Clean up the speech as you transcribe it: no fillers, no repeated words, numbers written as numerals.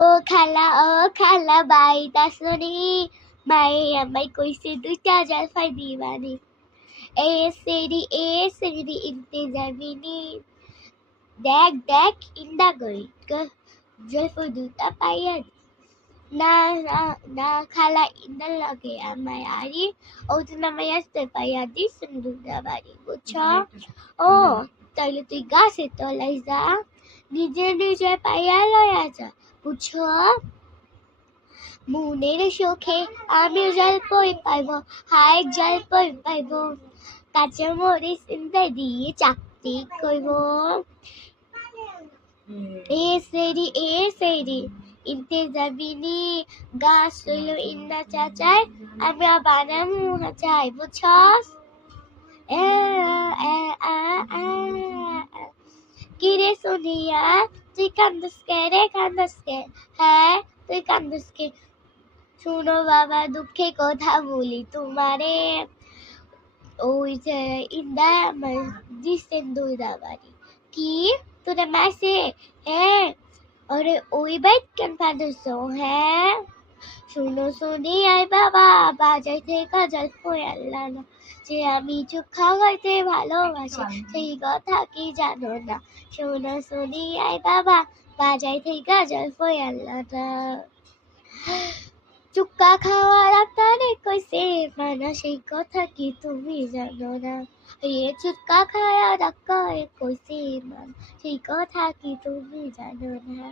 ও খালা বাইতাছনি মায়ে আমায় কইছে দুইটা জলফাই দিবানি এ সেরি ইনতে যাবিনি দেখ দেখ ইন্দা গই জলফাই দুটা পাইয়া না না না খালা ইন্দার লগে আমায় আরি ও তুমি আমায় আসতে পাইয়া দিস দুটা বাড়ি বুঝছ ও তাইলে তুই গাছের তলায় যা নিজে নিজে পাইয়া লয়া যা বুঝছ মনের সুখে আমিও জলপই পাইব হায় জলপই পাইব কাঁচা মরিচ চিন্তা দিয়ে চাকতি কইব এ সেরি ইনতে যাবিনি গাছ হইল ইন্দা চাচাই আমি বানামু চাই বুঝছস এ এ আ আ কিরে সোনিয়া তুই কান্দস রে কান্দস হ্যাঁ তুই কান্দস শুনো বাবা দুঃখে কথা বলি তোমারে ওই যে ইন্দা আমার দিচ্ছেন দুইটা বাড়ি কি তোরা মাসে হ্যাঁ আরে ওই বাইক কেন পাঠাচ্ছ হ্যাঁ শুনো শুনি আয় বাবা বাজার থেকে জলপই আনলাম না যে আমি চোখা খাইতে ভালোবাসি সেই কথা কি জানো না শোনো শুনি আয় বাবা বাজার থেকে জলপই আনলাম না চুক্কা খাওয়া ডাক্তারে কইছে মানা সেই কথা কি তুমি জানো না চুক্কা খাওয়া ডাক্তারে কইছে মানা সেই কথা কি তুমি জানো না